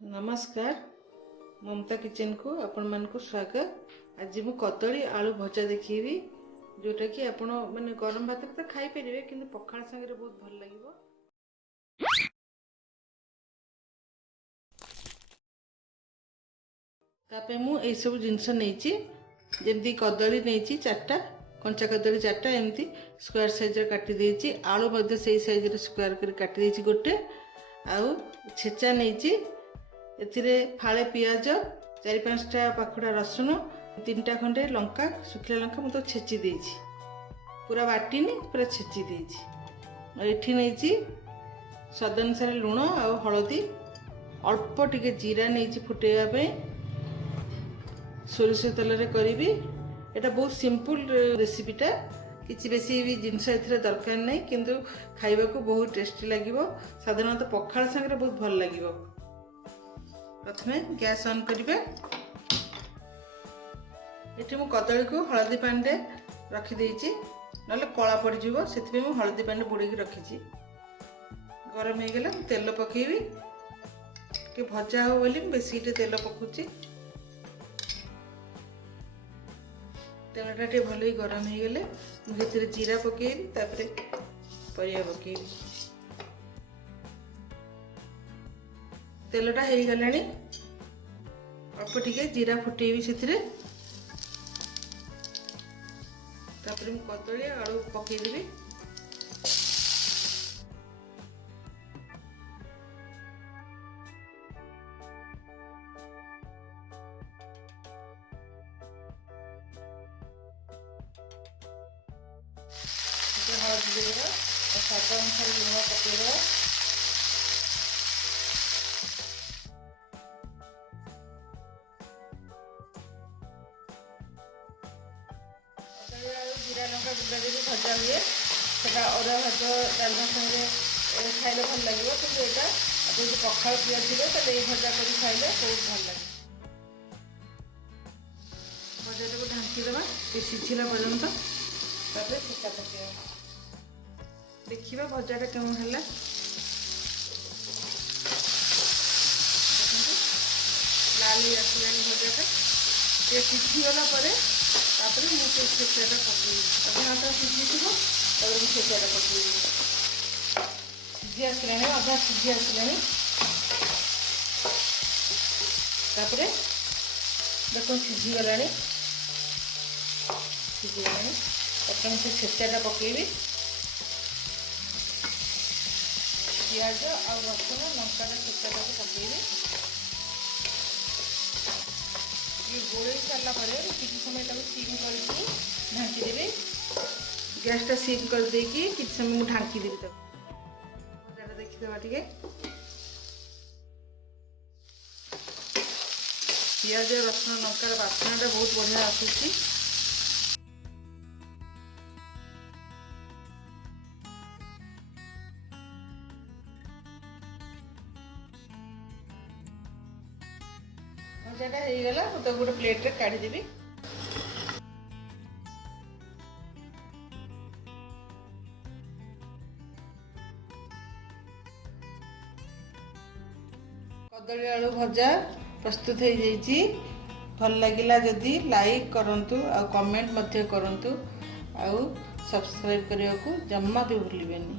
नमस्कार ममता किचन को आपण मान को स्वागत। आज मु कदली आलू भजा देखिए जोटा कि आपण माने गरम भात तो खाई परिवे किंतु पखाल संगे बहुत भल लागिवो। तापे मु ए सब जिंस नैची जेमती कदली नैची चारटा कंचा कदली चारटा एमती स्क्वायर साइज रे काटी देची। आलू मध्ये सेही साइज रे स्क्वायर कर काटी देची गोटे। आउ छेचा नैची एथिरे फाळे पियाज 4-5टा पाखुड़ा रसुन 3टा खंडे लंका सुखिला लंका मु तो छेची देची पूरा बाटीनी पूरा छेची देची। एठी नैची स्वाद अनुसार लुण आ हळदी अल्प टिके जीरा नैची फुटेवा पे सोरिष तेल रे करिवि। एटा बहुत सिंपल रेसिपीटा किछि बेसी भी जिनस एथिरे दरकार नै किंतु खाइबा को बहुत टेस्टी लागिवो। साधारणतः पखाल संगे बहुत भल लागिवो। प्रथमे गैस ऑन करिवे। एठी मु कदली को हळदी पानी रे रखि देछि नले कळा पड़ जिवो सेथि मु हळदी पानी बुड़ी के रखिछि। गरम हे गेला तेल पकेइबी के भजा हो बोली बेसी टे तेल पकुछि। तेलटा टे भले गरम हे गेले भीतर जीरा पकेइबी तापरे परिया पकेइबी। तेलटा हो गलानी अल्प टिके जीरा फुटेबी से तापर मु कदली आलू पकेदेवी। हल्दी देवा स्वाद अनुसार लुण पकेदेवा। जीरा लंका गुंडा भी भजा हुए सेटा अदा भात डालमा संगे खाइले भल लगे कि यहाँ आप जो पखाल प्रिय थे तो ये भजा कर खाइले बहुत भल लगे। भजा को ढांकीदेवा ये सीझला पर्यंत तापर छेचा पकेवा देखिबा भजाटा केमन हला। लाल आसलानी भजाटा ये सीझीगला परे तापर मुझे छेचाटा पकेबी। अधा हाथ सीझी थी तापर मुझे छेचाटा पकेबी। सीझी आसलानी अधा सीझी आसलानी तापर देखो सीझी गलानी तापर मुझे छेचाटा पकेबी। पियाज और रसुन लंकार छेचाटा पकेबी। ये गोल सारा पर किसी समय सीम करके ढांकी देवी। गैसटा सीम कर देकी किसी समय ढांकी देवी। तक भजाटा देखीदेवा टिके पियाज रसुन लंकार बास्नाटा बहुत बढ़िया आसुची। भजाटा हो गला तो गोटे प्लेट रे काढ़ी देबी। कदली आलू भजा प्रस्तुत हो जाइए। भल लगिला जदि लाइक करंतु आ कमेंट मध्य करंतु आ सब्सक्राइब करने को जम्मा भी भूलिबेनी।